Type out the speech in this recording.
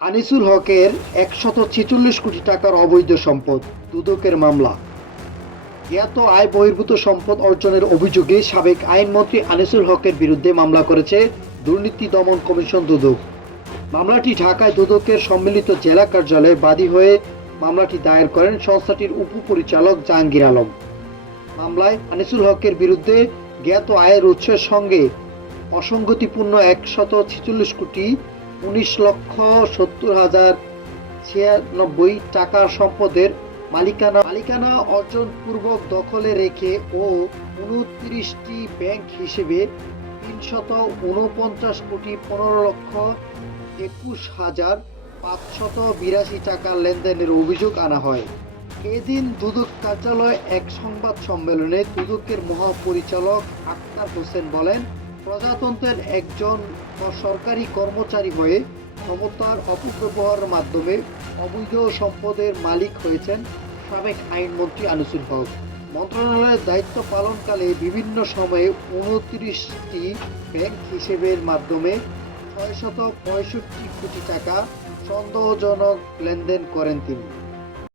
আনিসুল হকের ১৪৬ কোটি টাকার অবৈধ সম্পদ, দুদকের মামলা। জ্ঞাত আয় বহির্ভূত সম্পদ অর্জনের অভিযোগে সাবেক আইনমন্ত্রী আনিসুল হকের বিরুদ্ধে মামলা করেছে দুর্নীতি দমন কমিশন দুদক। মামলাটি ঢাকায় দুদকের সম্মিলিত জেলা কার্যালয়ে বাদী হয়ে মামলাটি দায়ের করেন সংস্থাটির উপপরিচালক জাহাঙ্গীর আলম। মামলায় আনিসুল হকের বিরুদ্ধে জ্ঞাত আয়ের উৎসের সঙ্গে অসঙ্গতিপূর্ণ ১৪৬ কোটি ১৯,৭০,০৯৬ টাকার সম্পদের মালিকানা অর্জন পূর্বক দখলে রেখে ও ২৯টি ব্যাংক হিসেবে ৩৪৯ কোটি ১৫,২১,৫৮২ টাকার লেনদেনের অভিযোগ আনা হয়। এদিন দুদক কার্যালয়ে এক সংবাদ সম্মেলনে দুদকের মহাপরিচালক আক্তার হোসেন বলেন, প্রজাতন্ত্রের একজন সরকারি কর্মচারী হয়ে ক্ষমতার অপব্যবহারের মাধ্যমে অবৈধ সম্পদের মালিক হয়েছেন সাবেক আইনমন্ত্রী আনিসুল হক। মন্ত্রণালয়ের দায়িত্ব পালনকালে বিভিন্ন সময়ে ২৯টি ব্যাংক হিসেবের মাধ্যমে ৬৬৫ কোটি টাকা সন্দেহজনক লেনদেন করেন তিনি।